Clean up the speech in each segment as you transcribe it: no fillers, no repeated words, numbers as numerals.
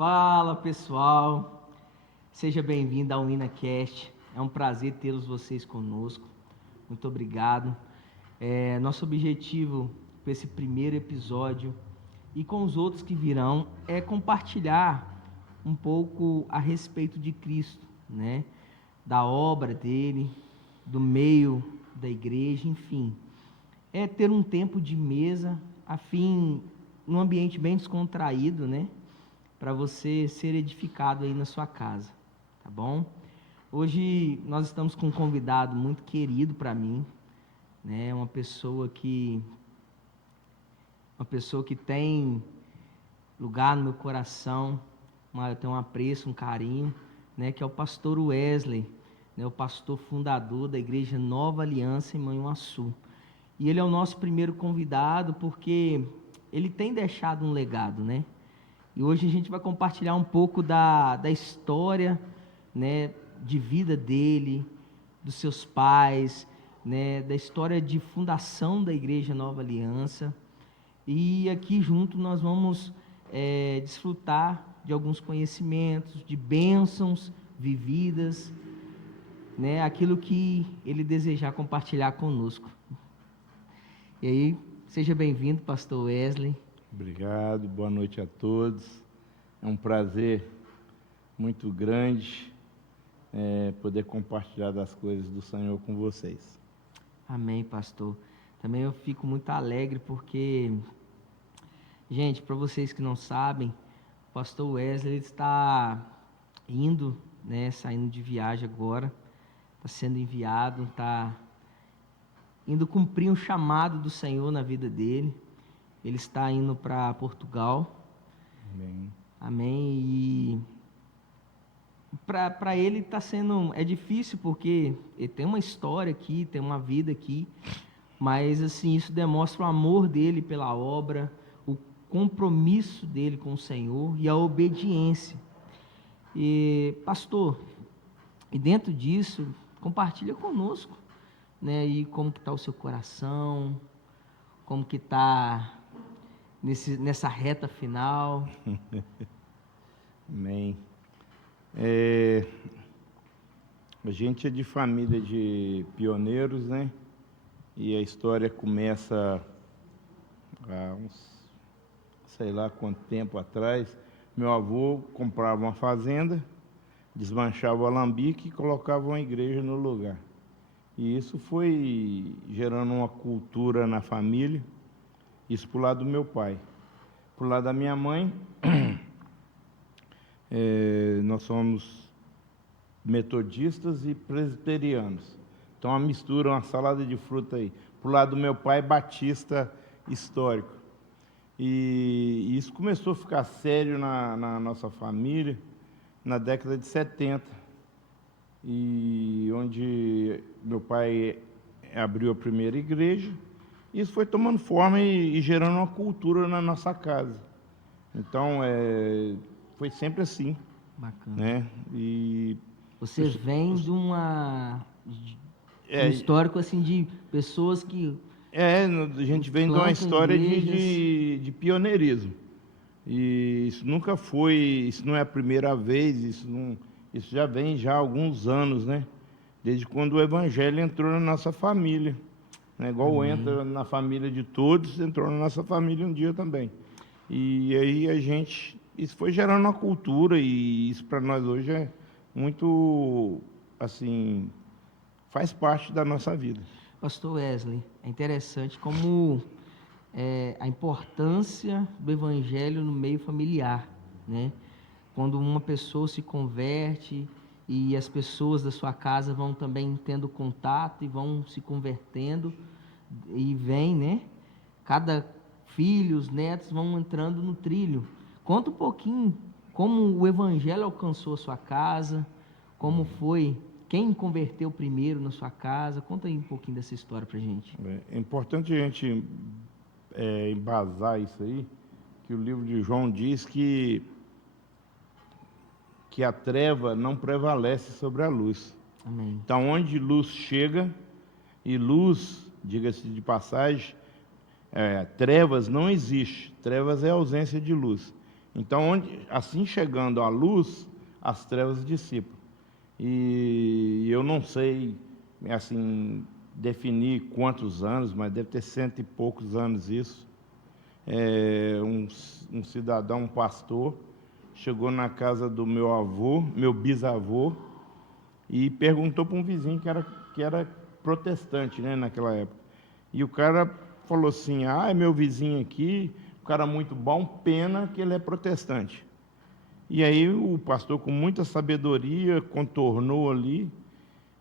Fala pessoal, seja bem-vindo ao InaCast, é um prazer tê-los vocês conosco, muito obrigado. Nosso objetivo para esse primeiro episódio e com os outros que virão é compartilhar um pouco a respeito de Cristo, né? Da obra dele, do meio da igreja, enfim. É ter um tempo de mesa, a fim, num ambiente bem descontraído, né? Para você ser edificado aí na sua casa, tá bom? Hoje nós estamos com um convidado muito querido para mim, né? Uma pessoa que tem lugar no meu coração, eu tenho um apreço, um carinho, né? Que é o pastor Wesley, né? O pastor fundador da Igreja Nova Aliança em Manhuaçu. E ele é o nosso primeiro convidado porque ele tem deixado um legado, né? E hoje a gente vai compartilhar um pouco da história, né, de vida dele, dos seus pais, né, da história de fundação da Igreja Nova Aliança. E aqui junto nós vamos desfrutar de alguns conhecimentos, de bênçãos vividas, né, aquilo que ele desejar compartilhar conosco. E aí, seja bem-vindo, pastor Wesley. Obrigado, boa noite a todos. É um prazer muito grande poder compartilhar das coisas do Senhor com vocês. Amém, pastor. Também eu fico muito alegre porque, gente, para vocês que não sabem, o pastor Wesley está indo, né, saindo de viagem agora, está sendo enviado, está indo cumprir um chamado do Senhor na vida dele. Ele está indo para Portugal. Amém. Amém. E para ele está sendo... É difícil porque ele tem uma história aqui, tem uma vida aqui. Mas, assim, isso demonstra o amor dele pela obra, o compromisso dele com o Senhor e a obediência. E, pastor, e dentro disso, compartilha conosco, né? E como que está o seu coração, como que está... nessa reta final. Amém. A gente é de família de pioneiros, né? E a história começa há sei lá quanto tempo atrás. Meu avô comprava uma fazenda, desmanchava o alambique e colocava uma igreja no lugar. E isso foi gerando uma cultura na família. Isso para o lado do meu pai. Para o lado da minha mãe, nós somos metodistas e presbiterianos. Então, uma mistura, uma salada de fruta aí. Para o lado do meu pai, batista histórico. E isso começou a ficar sério na nossa família na década de 70. E onde meu pai abriu a primeira igreja. Isso foi tomando forma e gerando uma cultura na nossa casa. Então, foi sempre assim. Bacana. Né? E você vem de um histórico assim de pessoas que... a gente vem de uma história de pioneirismo. E isso nunca foi, isso não é a primeira vez, isso já vem já há alguns anos, né? Desde quando o Evangelho entrou na nossa família. Né? Igual entra na família de todos, entrou na nossa família um dia também. E aí isso foi gerando uma cultura, e isso para nós hoje é muito, assim, faz parte da nossa vida. Pastor Wesley, é interessante como a importância do Evangelho no meio familiar, né? Quando uma pessoa se converte e as pessoas da sua casa vão também tendo contato e vão se convertendo e vem, né? Cada filho, os netos vão entrando no trilho. Conta um pouquinho como o Evangelho alcançou a sua casa, como foi, quem converteu primeiro na sua casa. Conta aí um pouquinho dessa história pra gente. É importante a gente embasar isso aí, que o livro de João diz que a treva não prevalece sobre a luz. Amém. Então, onde luz chega, e luz, diga-se de passagem, trevas não existe. Trevas é ausência de luz. Então, assim chegando a luz, as trevas dissipam. E eu não sei, assim, definir quantos anos, mas deve ter 100 e poucos anos isso. Um cidadão, um pastor, chegou na casa do meu avô, meu bisavô, e perguntou para um vizinho que era protestante, né, naquela época. E o cara falou assim: é meu vizinho aqui, um cara muito bom, pena que ele é protestante. E aí o pastor, com muita sabedoria, contornou ali.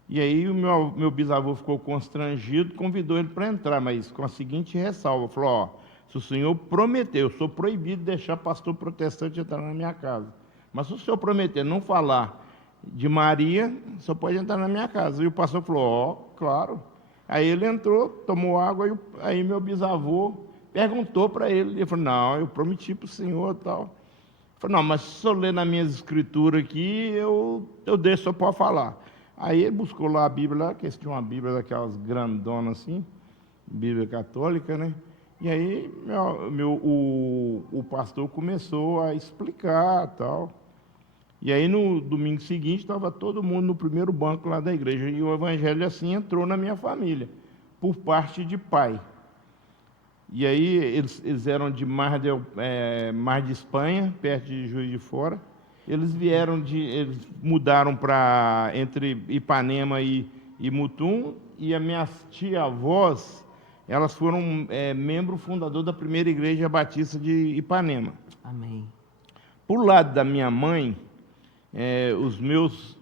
E aí o meu bisavô ficou constrangido, convidou ele para entrar, mas com a seguinte ressalva: falou, se o senhor prometer, eu sou proibido de deixar pastor protestante entrar na minha casa, mas se o senhor prometer não falar de Maria, só pode entrar na minha casa. E o pastor falou, claro. Aí ele entrou, tomou água, e aí meu bisavô perguntou para ele. Ele falou, não, eu prometi para o senhor e tal. Ele falou, não, mas se eu ler nas minhas escrituras aqui, eu deixo, só pode falar. Aí ele buscou lá a Bíblia, que eles tinham uma Bíblia daquelas grandonas assim, Bíblia católica, né? E aí o pastor começou a explicar tal. E aí no domingo seguinte estava todo mundo no primeiro banco lá da igreja, e o evangelho assim entrou na minha família, por parte de pai. E aí eles eram de Mar de Espanha, perto de Juiz de Fora. Eles mudaram para entre Ipanema e Mutum, e as minhas tia-avós, elas foram membro fundador da primeira igreja batista de Ipanema. Amém. Por lado da minha mãe, os meus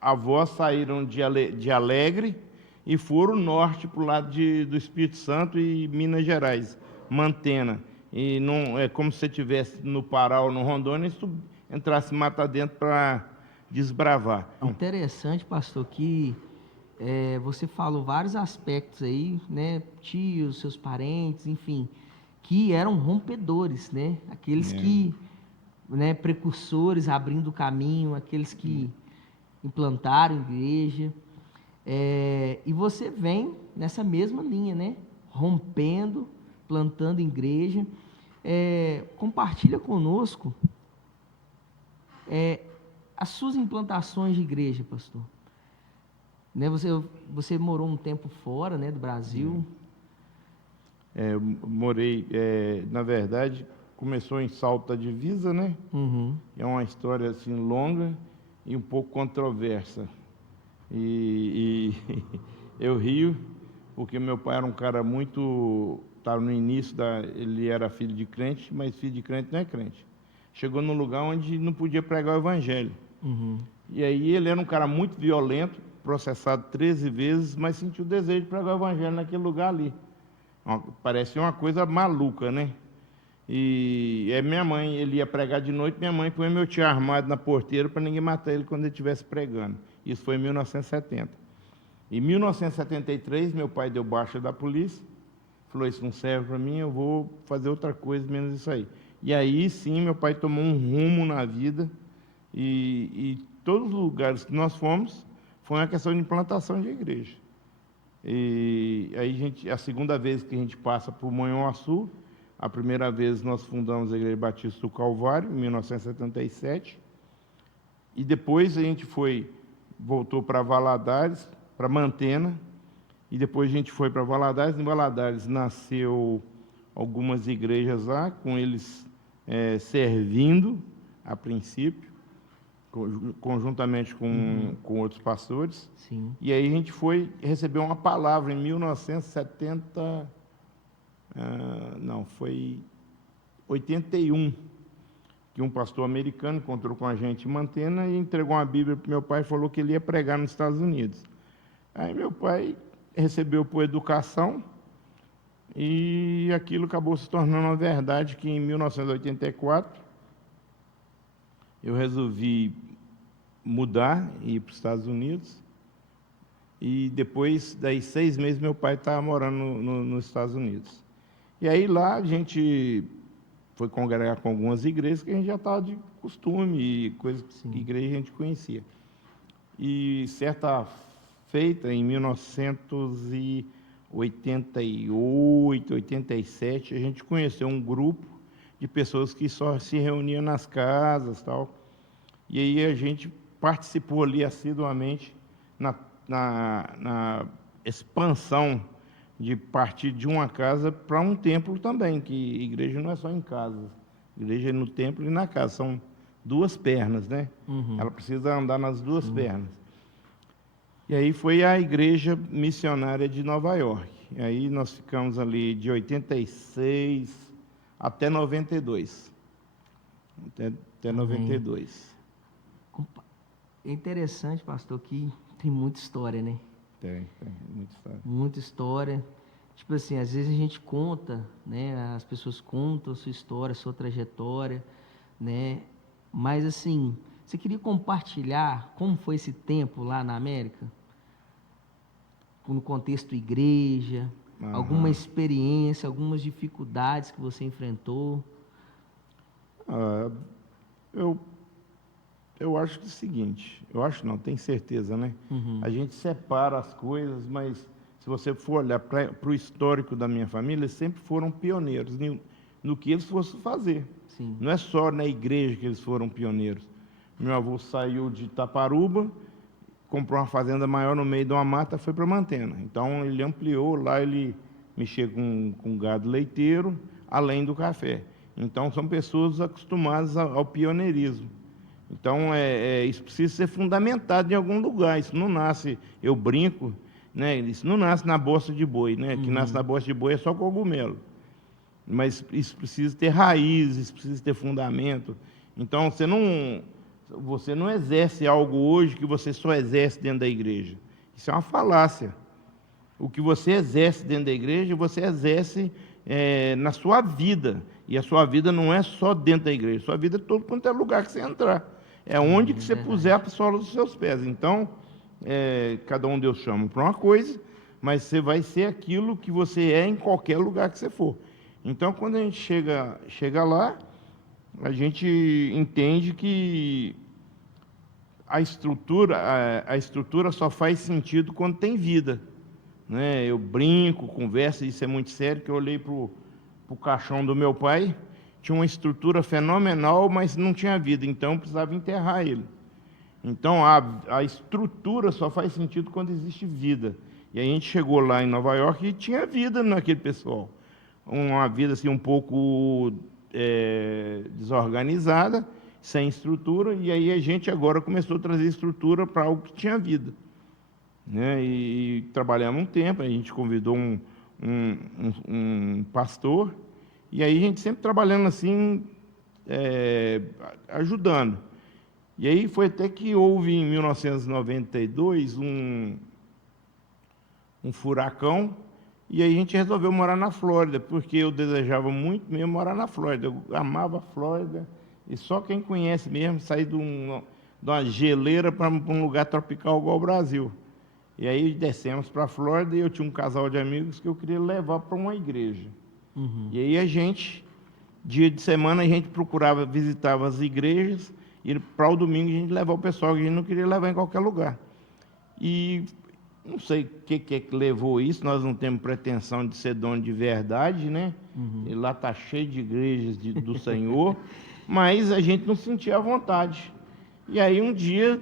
avós saíram de Alegre e foram norte para o lado do Espírito Santo e Minas Gerais, Mantena. E não é como se você estivesse no Pará ou no Rondônia, e se tu entrasse mata dentro para desbravar. Interessante, pastor, que você falou vários aspectos aí, né? Tios, seus parentes, enfim, que eram rompedores, né? Aqueles que, né, precursores, abrindo o caminho, aqueles que implantaram igreja. E você vem nessa mesma linha, né? Rompendo, plantando igreja. Compartilha conosco as suas implantações de igreja, pastor. Né, você morou um tempo fora, né, do Brasil. Eu morei, na verdade, começou em Salto da Divisa, né? Uhum. É uma história assim longa e um pouco controversa. E eu rio porque meu pai era um cara muito, estava no início ele era filho de crente, mas filho de crente não é crente. Chegou num lugar onde não podia pregar o evangelho. Uhum. E aí ele era um cara muito violento, processado 13 vezes, mas sentiu o desejo de pregar o evangelho naquele lugar ali. Parecia uma coisa maluca, né? E minha mãe, ele ia pregar de noite, minha mãe põe meu tio armado na porteira para ninguém matar ele quando ele estivesse pregando. Isso foi em 1970. Em 1973, meu pai deu baixa da polícia, falou, isso não serve para mim, eu vou fazer outra coisa menos isso aí. E aí sim, meu pai tomou um rumo na vida, e todos os lugares que nós fomos, foi uma questão de implantação de igreja. E aí a segunda vez que a gente passa por Manhuaçu, a primeira vez nós fundamos a Igreja Batista do Calvário, em 1977, e depois a gente voltou para Valadares, para Mantena, e depois a gente foi para Valadares. Em Valadares nasceu algumas igrejas lá, com eles servindo, a princípio, conjuntamente com outros pastores. Sim. E aí a gente recebeu uma palavra em 1970, foi 81, que um pastor americano encontrou com a gente em Mantena e entregou uma Bíblia para meu pai e falou que ele ia pregar nos Estados Unidos. Aí meu pai recebeu por educação, e aquilo acabou se tornando uma verdade, que em 1984 eu resolvi mudar e ir para os Estados Unidos, e depois, daí 6 meses, meu pai estava morando nos Estados Unidos. E aí lá a gente foi congregar com algumas igrejas que a gente já estava de costume, e coisas que igreja a gente conhecia. E certa feita, em 1988, 87, a gente conheceu um grupo de pessoas que só se reuniam nas casas, tal. E aí a gente participou ali assiduamente na expansão de partir de uma casa para um templo também, que igreja não é só em casa, igreja é no templo e na casa, são duas pernas, né? Ela precisa andar nas duas pernas. E aí foi a Igreja Missionária de Nova York. E aí nós ficamos ali de 86 até 92. Até 92. É interessante, pastor, que tem muita história, né? Tem muita história. Muita história. Tipo assim, às vezes a gente conta, né? As pessoas contam a sua história, a sua trajetória, né? Mas assim, você queria compartilhar como foi esse tempo lá na América? No contexto igreja, alguma experiência, algumas dificuldades que você enfrentou? Eu acho que é o seguinte, eu acho não, tenho certeza, né? A gente separa as coisas, mas se você for olhar para o histórico da minha família, eles sempre foram pioneiros no que eles fossem fazer. Sim. Não é só na igreja que eles foram pioneiros. Meu avô saiu de Itaparuba, comprou uma fazenda maior no meio de uma mata, foi para Mantena. Então ele ampliou, lá ele mexia com gado leiteiro, além do café. Então são pessoas acostumadas ao pioneirismo. Então isso precisa ser fundamentado em algum lugar. Isso não nasce, eu brinco, né? Isso não nasce na bosta de boi, né? Que nasce na bosta de boi é só cogumelo. Mas isso precisa ter raízes, precisa ter fundamento. Então você não exerce algo hoje que você só exerce dentro da igreja. Isso é uma falácia. O que você exerce dentro da igreja, você exerce na sua vida. E a sua vida não é só dentro da igreja. A sua vida é todo quanto é lugar que você entrar. É onde que você puser a sola dos seus pés. Então, cada um Deus chama para uma coisa, mas você vai ser aquilo que você é em qualquer lugar que você for. Então, quando a gente chega lá, a gente entende que a estrutura só faz sentido quando tem vida, né? Eu brinco, converso, isso é muito sério, que eu olhei para o caixão do meu pai, tinha uma estrutura fenomenal, mas não tinha vida, então eu precisava enterrar ele. Então a estrutura só faz sentido quando existe vida. E aí a gente chegou lá em Nova York e tinha vida naquele pessoal. Uma vida assim um pouco desorganizada, sem estrutura, e aí a gente agora começou a trazer estrutura para algo que tinha vida, né? E trabalhamos um tempo, a gente convidou um pastor, e aí a gente sempre trabalhando assim, ajudando. E aí foi até que houve em 1992 um furacão, e aí a gente resolveu morar na Flórida, porque eu desejava muito mesmo morar na Flórida, eu amava a Flórida, e só quem conhece mesmo sair de uma geleira para um lugar tropical igual o Brasil. E aí descemos para a Flórida e eu tinha um casal de amigos que eu queria levar para uma igreja. E aí a gente, dia de semana, a gente visitava as igrejas, e para o domingo a gente levava o pessoal que a gente não queria levar em qualquer lugar. E não sei o que levou isso, nós não temos pretensão de ser dono de verdade, né? E lá está cheio de igrejas do Senhor, mas a gente não sentia a vontade. E aí um dia,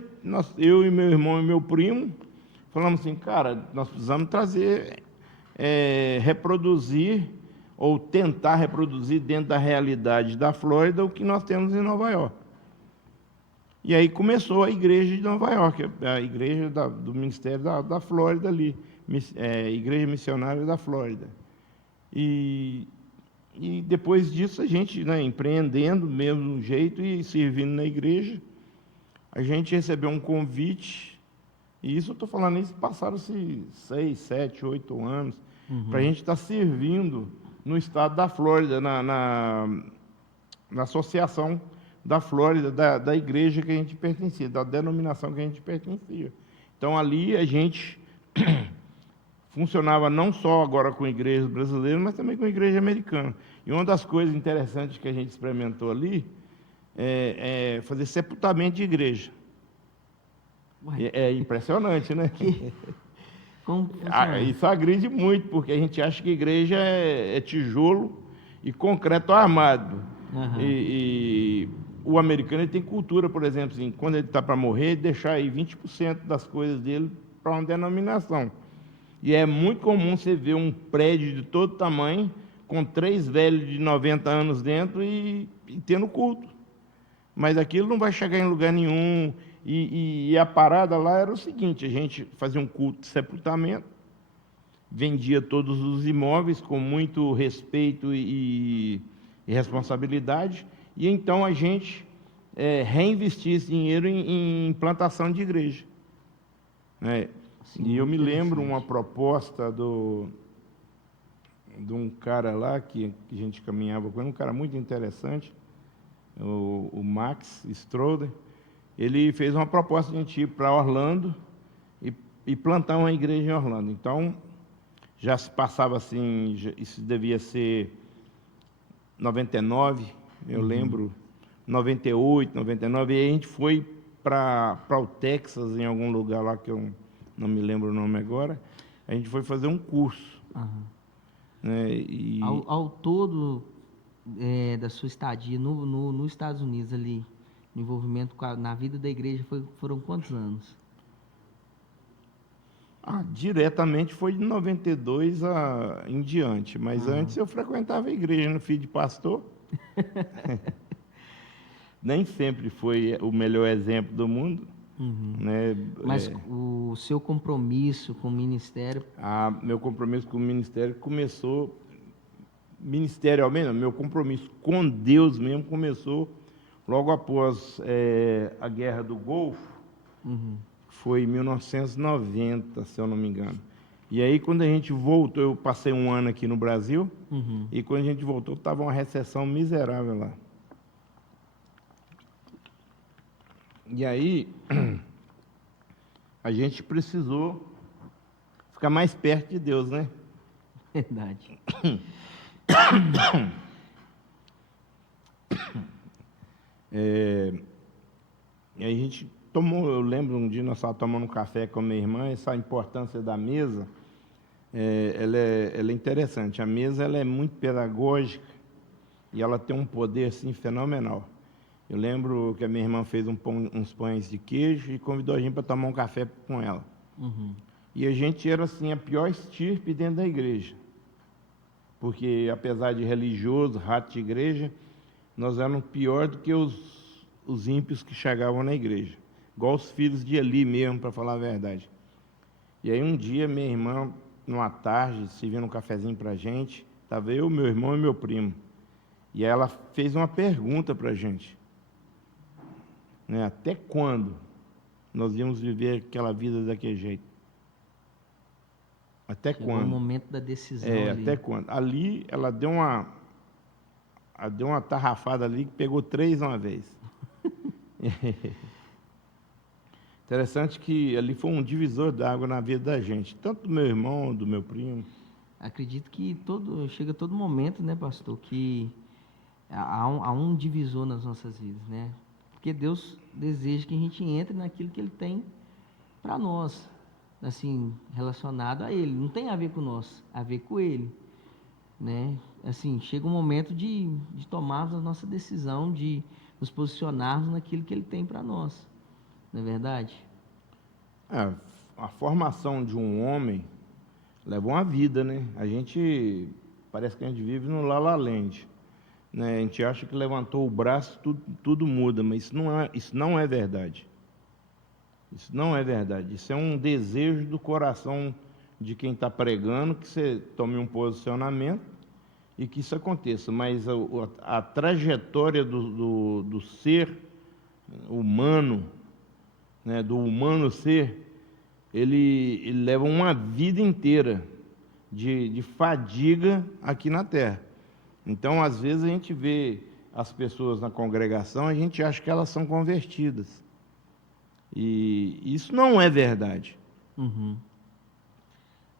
eu e meu irmão e meu primo, falamos assim, cara, nós precisamos reproduzir, ou tentar reproduzir dentro da realidade da Flórida o que nós temos em Nova York. E aí começou a igreja de Nova York, a igreja do Ministério da Flórida ali, Igreja Missionária da Flórida. E depois disso a gente, né, empreendendo do mesmo jeito e servindo na igreja, a gente recebeu um convite, e isso eu estou falando, isso passaram-se 6, 7, 8 anos, para a gente estar servindo no estado da Flórida, na associação da Flórida, da igreja que a gente pertencia, da denominação que a gente pertencia. Então, ali a gente funcionava não só agora com igrejas brasileiras, mas também com igreja americana. E uma das coisas interessantes que a gente experimentou ali é fazer sepultamento de igreja. É impressionante, né? Como funciona? Isso agride muito, porque a gente acha que igreja é tijolo e concreto armado. Uhum. E o americano ele tem cultura, por exemplo, assim, quando ele está para morrer, deixar aí 20% das coisas dele para uma denominação. E é muito comum você ver um prédio de todo tamanho, com 3 velhos de 90 anos dentro e tendo culto. Mas aquilo não vai chegar em lugar nenhum. E a parada lá era o seguinte: a gente fazia um culto de sepultamento, vendia todos os imóveis com muito respeito e responsabilidade, e então a gente reinvestia esse dinheiro em plantação de igreja. Né? Sim, E eu muito me lembro uma interessante. proposta de um cara lá que a gente caminhava com ele, um cara muito interessante, o Max Stroder. Ele fez uma proposta de a gente ir para Orlando e plantar uma igreja em Orlando. Então, já se passava assim, isso devia ser 99, eu lembro, 98, 99, e a gente foi para o Texas, em algum lugar lá que eu não me lembro o nome agora. A gente foi fazer um curso. Aham. Né, Ao todo, da sua estadia nos Estados Unidos ali, o envolvimento na vida da igreja foram quantos anos? diretamente foi de 92 em diante, mas Aham. antes eu frequentava a igreja no filho de pastor. Nem sempre foi o melhor exemplo do mundo, Uhum. né? Mas o seu compromisso com o ministério. Meu compromisso com o ministério começou, ministerialmente, não, meu compromisso com Deus mesmo começou logo após a Guerra do Golfo, Uhum. foi em 1990, se eu não me engano. E aí, quando a gente voltou, eu passei um ano aqui no Brasil, Uhum. e quando a gente voltou, estava uma recessão miserável lá. E aí, a gente precisou ficar mais perto de Deus, né? Verdade. E aí a gente tomou, eu lembro um dia nós estávamos tomando um café com a minha irmã, essa importância da mesa, ela é interessante. A mesa ela é muito pedagógica e ela tem um poder assim fenomenal. Eu lembro que a minha irmã fez uns pães de queijo e convidou a gente para tomar um café com ela. Uhum. E a gente era assim a pior estirpe dentro da igreja, porque apesar de religioso, rato de igreja, nós éramos pior do que os ímpios que chegavam na igreja, igual os filhos de Eli mesmo, para falar a verdade. E aí um dia minha irmã, numa tarde, servindo um cafezinho para a gente, estava eu, meu irmão e meu primo, e ela fez uma pergunta para a gente, né? Até quando nós íamos viver aquela vida daquele jeito? Até Chegou o quando? momento da decisão Até ali. quando? Ali ela deu uma tarrafada ali que pegou 3 uma vez. Interessante que ali foi um divisor d'água na vida da gente, tanto do meu irmão, do meu primo. Acredito que chega todo momento, né, pastor, que há um divisor nas nossas vidas, né? Porque Deus deseja que a gente entre naquilo que Ele tem para nós, assim, relacionado a Ele. Não tem a ver com nós, a ver com Ele, né? Assim, chega um momento de tomarmos a nossa decisão, de nos posicionarmos naquilo que Ele tem para nós, não é verdade? É, a formação de um homem leva uma vida, né? Parece que a gente vive no La La Land, né? A gente acha que levantou o braço, tudo muda, mas isso não é verdade. Isso não é verdade. Isso é um desejo do coração de quem está pregando, que você tome um posicionamento e que isso aconteça. Mas a trajetória do ser humano, né, do humano ser, ele leva uma vida inteira de fadiga aqui na Terra. Então, às vezes, a gente vê as pessoas na congregação, a gente acha que elas são convertidas. E isso não é verdade. Uhum.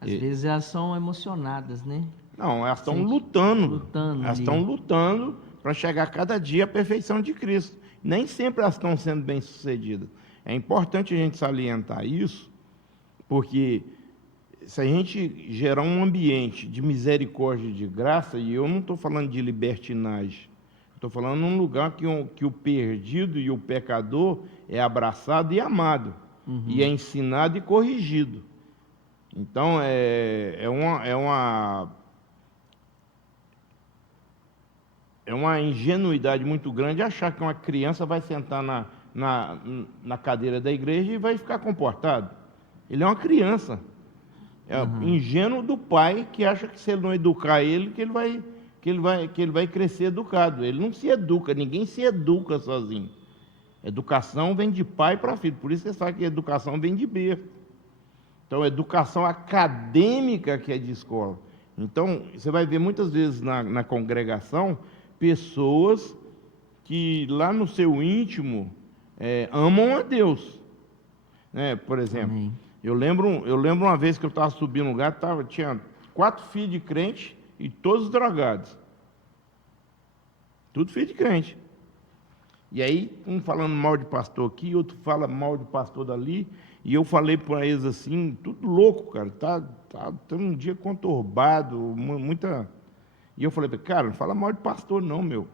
Às E- vezes elas são emocionadas, né? não, elas estão Sente, lutando. lutando Elas estão ali. lutando para chegar cada dia à perfeição de Cristo. Nem sempre elas estão sendo bem-sucedidas. É importante a gente salientar isso, porque se a gente gerar um ambiente de misericórdia e de graça, e eu não estou falando de libertinagem, Estou falando num lugar que o perdido e o pecador é abraçado e amado, e é ensinado e corrigido. Então, é uma ingenuidade muito grande achar que uma criança vai sentar na cadeira da igreja e vai ficar comportado. Ele é uma criança. É ingênuo do pai que acha que se ele não educar ele, que ele vai crescer educado. Ele não se educa, ninguém se educa sozinho. Educação vem de pai para filho. Por isso você sabe que educação vem de berço. Então, educação acadêmica que é de escola. Então, você vai ver muitas vezes na congregação pessoas que lá no seu íntimo amam a Deus. Por exemplo, Amém. eu lembro uma vez que eu estava subindo um lugar, tinha 4 filhos de crente e todos drogados. Tudo filho de crente. E aí, um falando mal de pastor aqui, outro fala mal de pastor dali, e eu falei para eles assim, tudo louco, cara, tá um dia conturbado, muita... E eu falei, cara, não fala mal de pastor não, meu.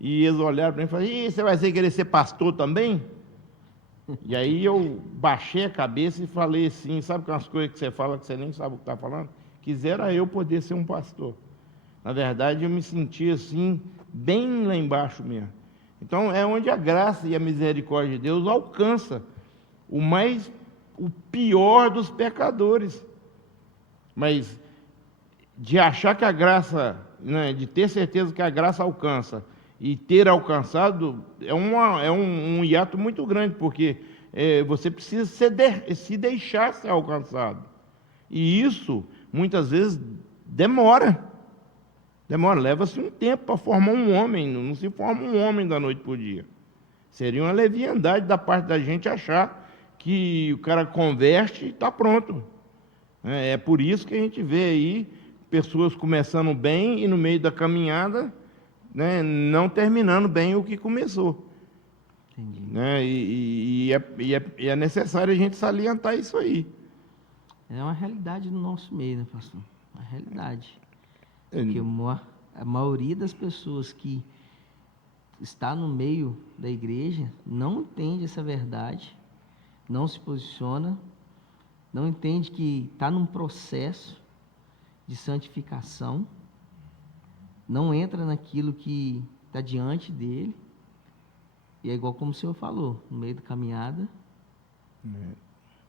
E eles olharam para mim e falaram, e você vai querer ser pastor também? E aí eu baixei a cabeça e falei assim, sabe que umas coisas que você fala que você nem sabe o que está falando? Quisera eu poder ser um pastor. Na verdade, eu me senti assim, bem lá embaixo mesmo. Então, é onde a graça e a misericórdia de Deus alcança o pior dos pecadores. Mas de achar que a graça, né, de ter certeza que a graça alcança e ter alcançado, é um hiato muito grande, porque você precisa se deixar ser alcançado. E isso, muitas vezes, demora, leva-se um tempo para formar um homem, não se forma um homem da noite para o dia. Seria uma leviandade da parte da gente achar que o cara converte e está pronto. É por isso que a gente vê aí pessoas começando bem e no meio da caminhada, né, não terminando bem o que começou. Entendi. Né? E é necessário a gente salientar isso aí. É uma realidade do nosso meio, né, pastor? Uma realidade. Porque a maioria das pessoas que está no meio da igreja não entende essa verdade, não se posiciona, não entende que está num processo de santificação, não entra naquilo que está diante dele, e é igual como o senhor falou, no meio da caminhada,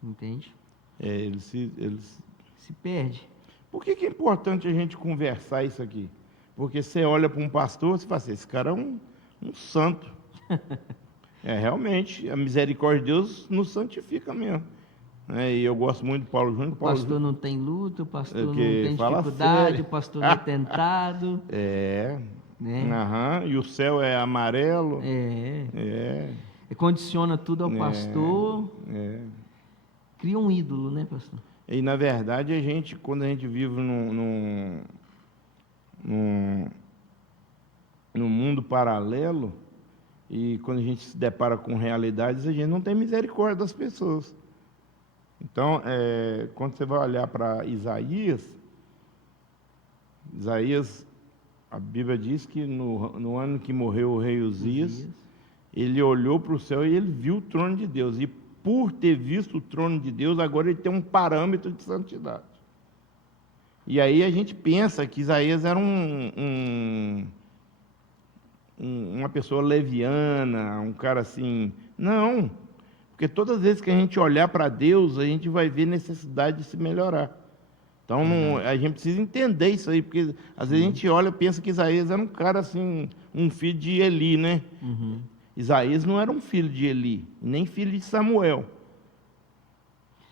entende? Eles se perde. Por que é importante a gente conversar isso aqui? Porque você olha para um pastor e fala assim, esse cara é um santo. Realmente, a misericórdia de Deus nos santifica mesmo. E eu gosto muito do Paulo Júnior. O pastor não tem luta, o pastor não tem fala dificuldade, sério. o pastor não é tentado. Né? E o céu é amarelo. Condiciona tudo ao pastor. Cria um ídolo, né, pastor? E, na verdade, quando a gente vive num mundo paralelo, e quando a gente se depara com realidades, a gente não tem misericórdia das pessoas. Então, quando você vai olhar para Isaías, a Bíblia diz que no ano que morreu o rei Uzias, ele olhou para o céu e ele viu o trono de Deus. E por ter visto o trono de Deus, agora ele tem um parâmetro de santidade. E aí a gente pensa que Isaías era uma pessoa leviana, um cara assim. Não, porque todas as vezes que a gente olhar para Deus, a gente vai ver necessidade de se melhorar. Então, a gente precisa entender isso aí, porque às vezes a gente olha e pensa que Isaías era um cara assim, um filho de Eli, né? Isaías não era um filho de Eli, nem filho de Samuel.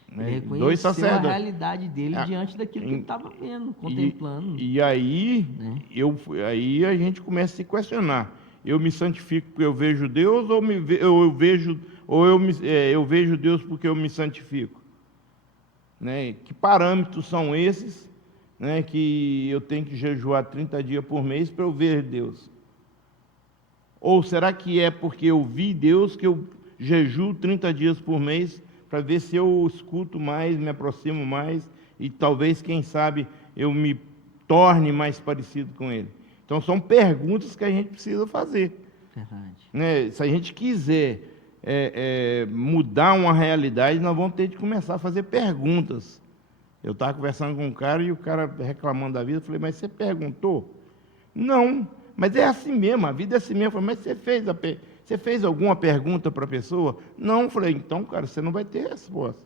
Ele reconheceu a realidade dele diante daquilo que ele estava vendo, contemplando. E aí, aí a gente começa a se questionar. Eu me santifico porque eu vejo Deus ou eu vejo Deus porque eu me santifico? Né? Que parâmetros são esses, né, que eu tenho que jejuar 30 dias por mês para eu ver Deus? Ou será que é porque eu vi Deus que eu jejuo 30 dias por mês para ver se eu escuto mais, me aproximo mais e talvez, quem sabe, eu me torne mais parecido com Ele? Então, são perguntas que a gente precisa fazer. Verdade. Né? Se a gente quiser mudar uma realidade, nós vamos ter de começar a fazer perguntas. Eu estava conversando com um cara e o cara reclamando da vida, eu falei, mas você perguntou? Não, mas é assim mesmo, a vida é assim mesmo. Eu falei, mas você fez alguma pergunta para a pessoa? Não, eu falei, então, cara, você não vai ter resposta.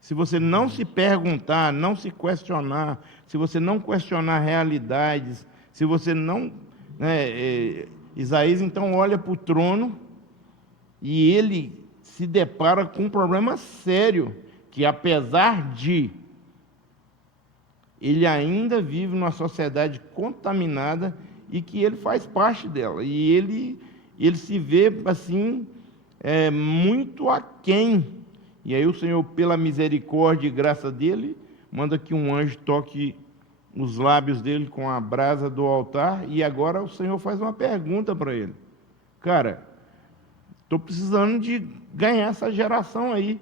Se você não se perguntar, não se questionar, se você não questionar realidades, se você não... Isaías, então, olha para o trono e ele se depara com um problema sério, que apesar de ele ainda vive numa sociedade contaminada e que ele faz parte dela. E ele se vê, assim, muito aquém. E aí o Senhor, pela misericórdia e graça dele, manda que um anjo toque os lábios dele com a brasa do altar, e agora o Senhor faz uma pergunta para ele. Cara, estou precisando de ganhar essa geração aí.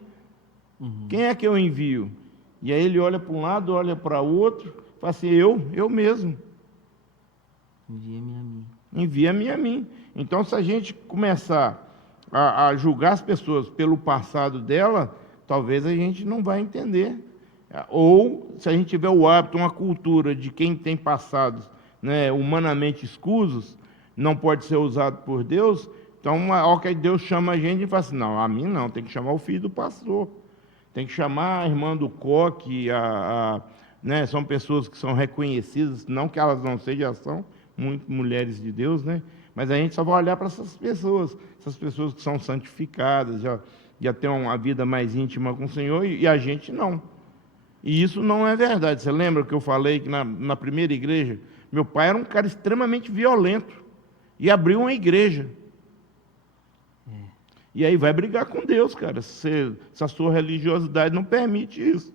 Quem é que eu envio? E aí ele olha para um lado, olha para o outro, fala assim, eu mesmo. Envia-me a mim. Envia-me a mim. Então, se a gente começar a julgar as pessoas pelo passado dela, talvez a gente não vai entender. Ou, se a gente tiver o hábito, uma cultura de quem tem passados, né, humanamente escusos, não pode ser usado por Deus, então, a hora que Deus chama a gente e fala assim, não, a mim não, tem que chamar o filho do pastor. Tem que chamar a irmã do coque, né, são pessoas que são reconhecidas, não que elas não sejam, já são muito mulheres de Deus, né? Mas a gente só vai olhar para essas pessoas que são santificadas, já têm uma vida mais íntima com o Senhor, e a gente não. E isso não é verdade. Você lembra que eu falei que na primeira igreja, meu pai era um cara extremamente violento, e abriu uma igreja. E aí vai brigar com Deus, cara, se a sua religiosidade não permite isso.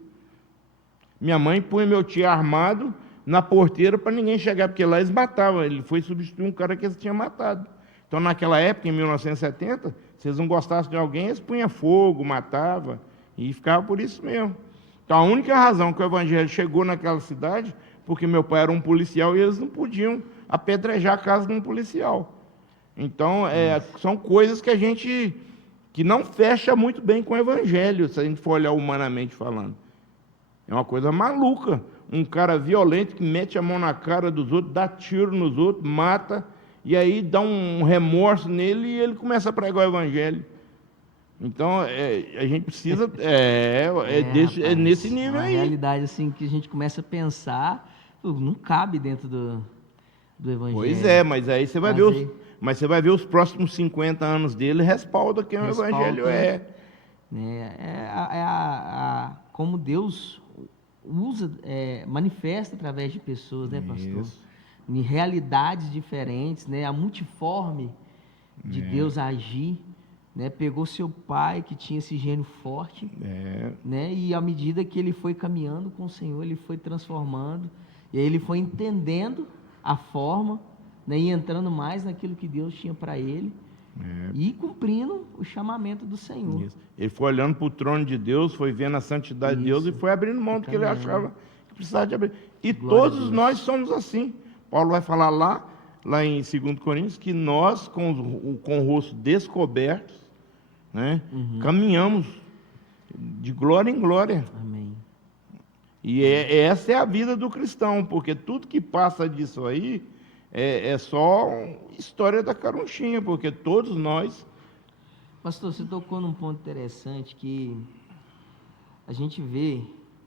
Minha mãe punha meu tio armado na porteira para ninguém chegar, porque lá eles matavam. Ele foi substituir um cara que eles tinham matado. Então, naquela época, em 1970, se eles não gostassem de alguém, eles punham fogo, matavam, e ficava por isso mesmo. Então, a única razão que o evangelho chegou naquela cidade, porque meu pai era um policial e eles não podiam apedrejar a casa de um policial. Então, são coisas que a gente... que não fecha muito bem com o evangelho, se a gente for olhar humanamente falando. É uma coisa maluca. Um cara violento que mete a mão na cara dos outros, dá tiro nos outros, mata, e aí dá um remorso nele e ele começa a pregar o evangelho. Então, a gente precisa... Rapaz, nesse nível aí. Uma realidade assim que a gente começa a pensar, não cabe dentro do evangelho. Pois é, mas aí você vai ver mas você vai ver os próximos 50 anos dele, respalda quem o evangelho é. Como Deus usa, manifesta através de pessoas, né, pastor? Isso. Em realidades diferentes, né? A multiforme de Deus agir, né? Pegou seu pai, que tinha esse gênio forte, né? E à medida que ele foi caminhando com o Senhor, ele foi transformando, e aí ele foi entendendo a forma, né? E entrando mais naquilo que Deus tinha para ele, e cumprindo o chamamento do Senhor. Isso. Ele foi olhando para o trono de Deus, foi vendo a santidade de Deus e foi abrindo mão do que ele achava que precisava de abrir. E todos nós somos assim. Paulo vai falar lá em 2 Coríntios, que nós, com o rosto descoberto, né, caminhamos de glória em glória. Amém. E essa é a vida do cristão, porque tudo que passa disso aí é só história da carunchinha, porque todos nós... Pastor, você tocou num ponto interessante que a gente vê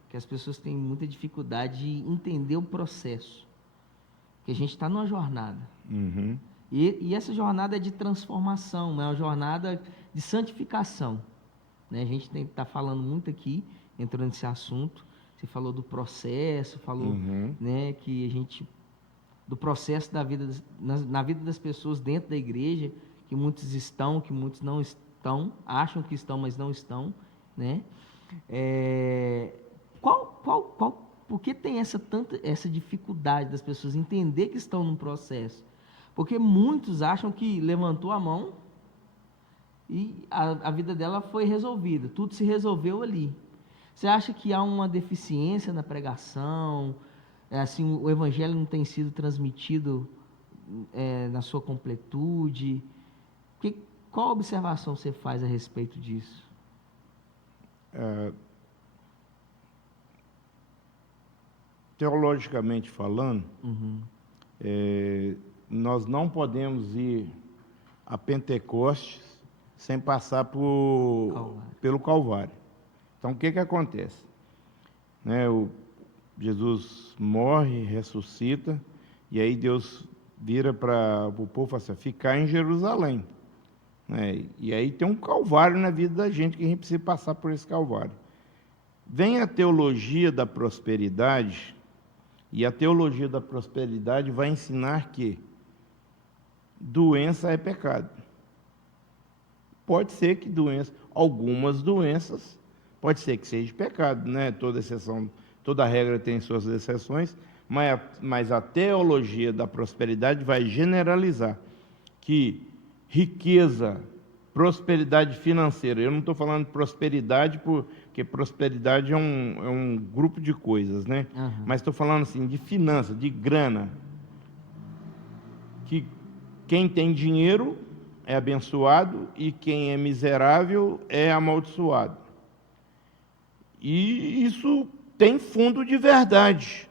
que as pessoas têm muita dificuldade de entender o processo, que a gente está numa jornada. E essa jornada é de transformação, é uma jornada de santificação, né? A gente está falando muito aqui, entrou nesse assunto, você falou do processo, falou, né, que a gente... do processo da vida, na vida das pessoas dentro da igreja, que muitos estão, que muitos não estão, acham que estão, mas não estão, né? Por que tem essa dificuldade das pessoas entender que estão num processo? Porque muitos acham que levantou a mão e a vida dela foi resolvida, tudo se resolveu ali. Você acha que há uma deficiência na pregação, assim, o evangelho não tem sido transmitido na sua completude? Qual observação você faz a respeito disso? Teologicamente falando, nós não podemos ir a Pentecostes sem passar pelo Calvário. Então, o que acontece? Jesus morre, ressuscita, e aí Deus vira para o povo e fala assim, ficar em Jerusalém. E aí tem um Calvário na vida da gente, que a gente precisa passar por esse Calvário. Vem a teologia da prosperidade, e a teologia da prosperidade vai ensinar que doença é pecado. Pode ser que algumas doenças, pode ser que seja pecado, né? Toda regra tem suas exceções, mas a teologia da prosperidade vai generalizar que riqueza, prosperidade financeira, eu não estou falando de prosperidade porque prosperidade é um grupo de coisas, né? Mas estou falando assim de finanças, de grana, que quem tem dinheiro é abençoado e quem é miserável é amaldiçoado. E isso tem fundo de verdade.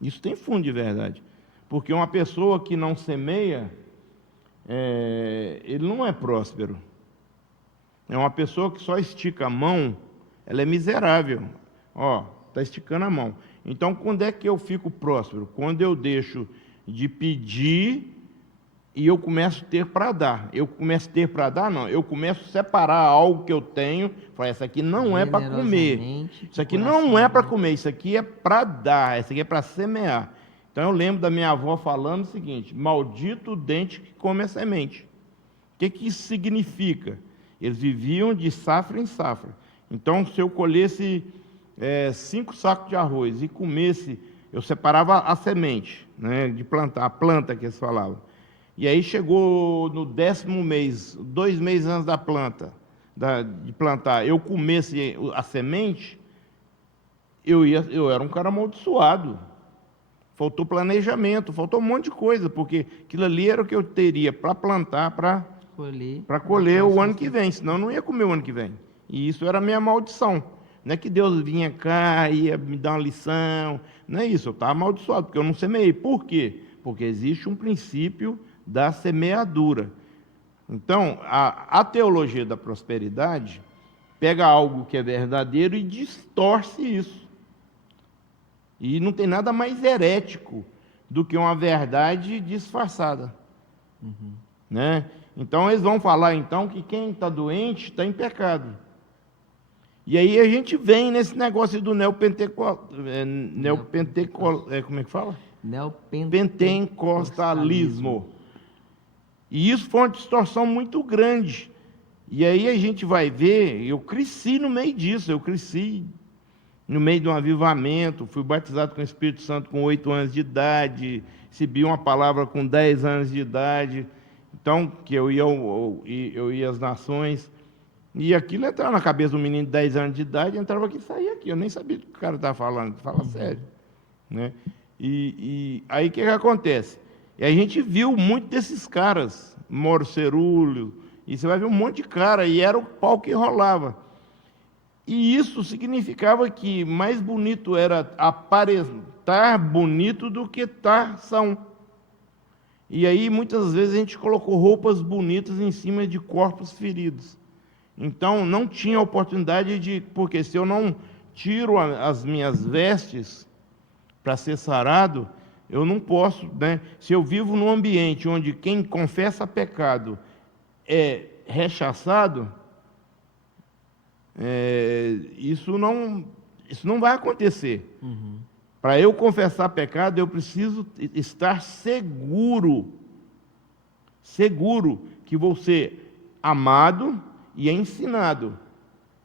Isso tem fundo de verdade. Porque uma pessoa que não semeia, ele não é próspero. É uma pessoa que só estica a mão, ela é miserável. Está esticando a mão. Então, quando é que eu fico próspero? Quando eu deixo de pedir e eu começo a ter para dar. Eu começo a ter para dar, não. Eu começo a separar algo que eu tenho. Falar, isso aqui não é para comer. Isso aqui não é para comer. Isso aqui é para dar. Isso aqui é para semear. Então eu lembro da minha avó falando o seguinte: maldito o dente que come a semente. O que isso significa? Eles viviam de safra em safra. Então, se eu colhesse 5 sacos de arroz e comesse, eu separava a semente, né, de plantar, a planta que eles falavam. E aí chegou no 10º mês, 2 meses antes da planta, de plantar, eu comesse a semente, eu era um cara amaldiçoado. Faltou planejamento, faltou um monte de coisa, porque aquilo ali era o que eu teria para plantar, para colher o ano que vem, senão eu não ia comer o ano que vem. E isso era a minha maldição. Não é que Deus vinha cá, ia me dar uma lição, não é isso, eu estava amaldiçoado, porque eu não semeei. Por quê? Porque existe um princípio da semeadura. Então, a teologia da prosperidade pega algo que é verdadeiro e distorce isso. E não tem nada mais herético do que uma verdade disfarçada. Né? Então, eles vão falar então que quem está doente está em pecado. E aí a gente vem nesse negócio do como é que fala? Neopentecostalismo. E isso foi uma distorção muito grande. E aí a gente vai ver, eu cresci no meio disso, eu cresci no meio de um avivamento, fui batizado com o Espírito Santo com 8 anos de idade, recebi uma palavra com 10 anos de idade, então, que eu ia às nações, e aquilo entrava na cabeça do menino de 10 anos de idade, entrava aqui e saía aqui, eu nem sabia o que o cara estava falando, fala sério. Né? E aí o que acontece? E a gente viu muito desses caras, Mauro Cerulho, e você vai ver um monte de cara, e era o pau que rolava. E isso significava que mais bonito era aparentar bonito do que estar são. E aí, muitas vezes, a gente colocou roupas bonitas em cima de corpos feridos. Então, não tinha oportunidade porque se eu não tiro as minhas vestes para ser sarado, eu não posso, né? Se eu vivo num ambiente onde quem confessa pecado é rechaçado, isso não vai acontecer. Para eu confessar pecado, eu preciso estar seguro que vou ser amado e ensinado.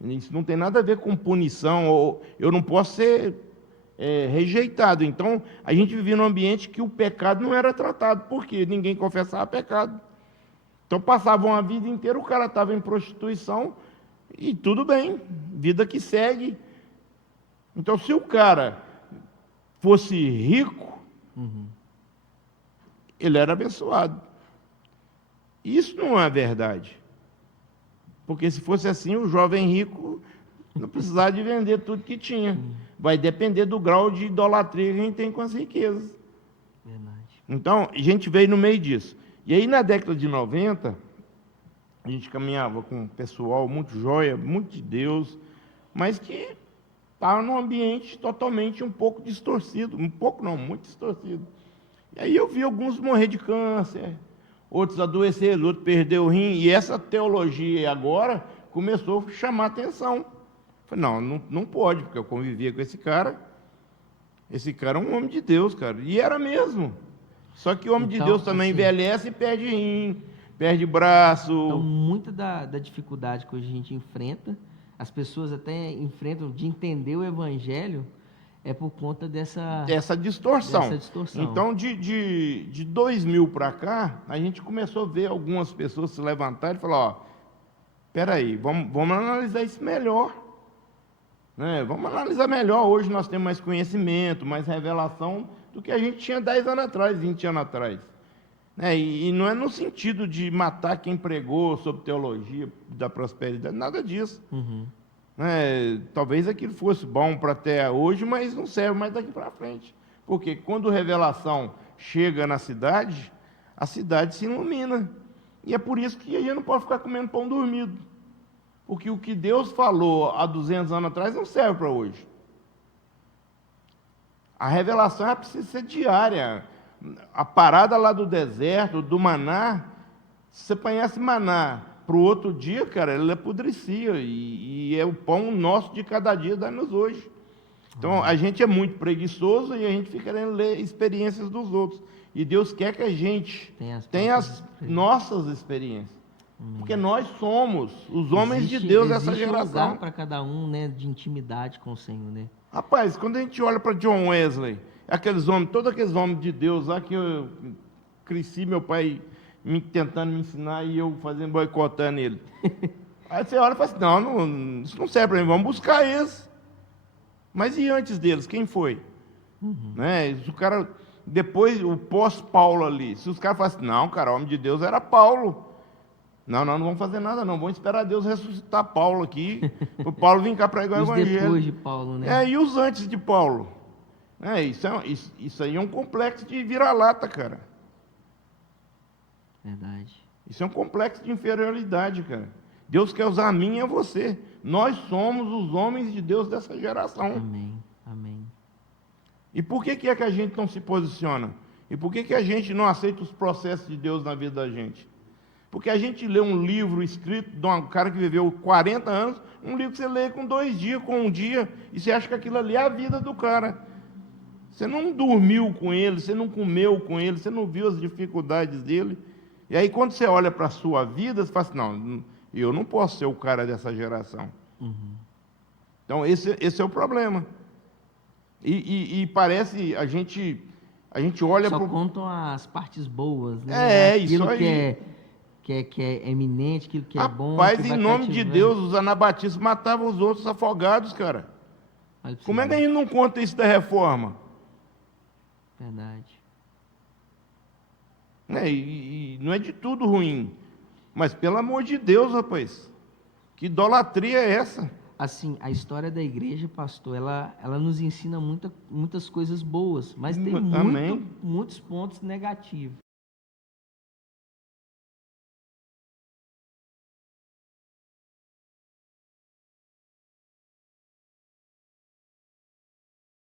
Isso não tem nada a ver com punição, ou eu não posso ser rejeitado. Então, a gente vivia num ambiente que o pecado não era tratado, porque ninguém confessava pecado. Então, passavam a vida inteira, o cara estava em prostituição, e tudo bem, vida que segue. Então, se o cara fosse rico, ele era abençoado. Isso não é verdade. Porque se fosse assim, o jovem rico não precisava de vender tudo que tinha. Vai depender do grau de idolatria que a gente tem com as riquezas. Verdade. Então, a gente veio no meio disso. E aí, na década de 90, a gente caminhava com um pessoal muito joia, muito de Deus, mas que estava num ambiente totalmente um pouco distorcido. Um pouco não, muito distorcido. E aí eu vi alguns morrer de câncer, outros adoeceram, outros perderam o rim. E essa teologia agora começou a chamar atenção. Falei, não pode, porque eu convivia com esse cara. Esse cara é um homem de Deus, cara. E era mesmo. Só que o homem de Deus também assim, envelhece e perde rim, perde braço. Então, muita da dificuldade que hoje a gente enfrenta, as pessoas até enfrentam de entender o Evangelho, é por conta dessa distorção. Então, de 2000 para cá, a gente começou a ver algumas pessoas se levantarem e falar, ó, peraí, vamos analisar isso melhor. Né? Vamos analisar melhor. Hoje nós temos mais conhecimento, mais revelação do que a gente tinha 10 anos atrás, 20 anos atrás. Né? E não é no sentido de matar quem pregou sobre teologia da prosperidade, nada disso. Talvez aquilo fosse bom para até hoje, mas não serve mais daqui para frente. Porque quando a revelação chega na cidade, a cidade se ilumina. E é por isso que a gente não pode ficar comendo pão dormido. Porque o que Deus falou há 200 anos atrás não serve para hoje. A revelação ela precisa ser diária. A parada lá do deserto, do maná, se você apanhasse maná para o outro dia, cara, ele apodrecia. E é o pão nosso de cada dia, dá-nos hoje. Então, a gente é muito preguiçoso e a gente fica querendo ler experiências dos outros. E Deus quer que a gente tenha as nossas experiências. Porque nós somos os homens de Deus dessa geração. Existe um lugar para cada um, né, de intimidade com o Senhor, né? Rapaz, quando a gente olha para John Wesley, todos aqueles homens de Deus lá que eu cresci, meu pai tentando me ensinar e eu fazendo boicotando ele. Aí você olha e fala assim, isso não serve para mim, vamos buscar eles. Mas e antes deles, quem foi? Né? Se o cara, depois, o pós-Paulo ali, se os caras falam assim, não, cara, o homem de Deus era Paulo. Não vamos fazer nada, não. Vamos esperar Deus ressuscitar Paulo aqui, para o Paulo vir cá pregar o Evangelho. Depois de Paulo, né? E os antes de Paulo? Isso aí é um complexo de vira-lata, cara. Verdade. Isso é um complexo de inferioridade, cara. Deus quer usar a mim e a você. Nós somos os homens de Deus dessa geração. Amém, amém. E por que é que a gente não se posiciona? E por que a gente não aceita os processos de Deus na vida da gente? Porque a gente lê um livro escrito de um cara que viveu 40 anos, um livro que você lê com 2 dias, com 1 dia, e você acha que aquilo ali é a vida do cara. Você não dormiu com ele, você não comeu com ele, você não viu as dificuldades dele. E aí, quando você olha para a sua vida, você fala assim, não, eu não posso ser o cara dessa geração. Então, esse é o problema. E parece, a gente olha... Só contam as partes boas, né? Isso aí. Que é eminente, aquilo que é bom. Rapaz, em nome de Deus, os anabatistas matavam os outros afogados, cara. Como é que a gente não conta isso da reforma? Verdade. E não é de tudo ruim. Mas, pelo amor de Deus, rapaz, que idolatria é essa? Assim, a história da igreja, pastor, ela nos ensina muitas coisas boas, mas tem muitos pontos negativos.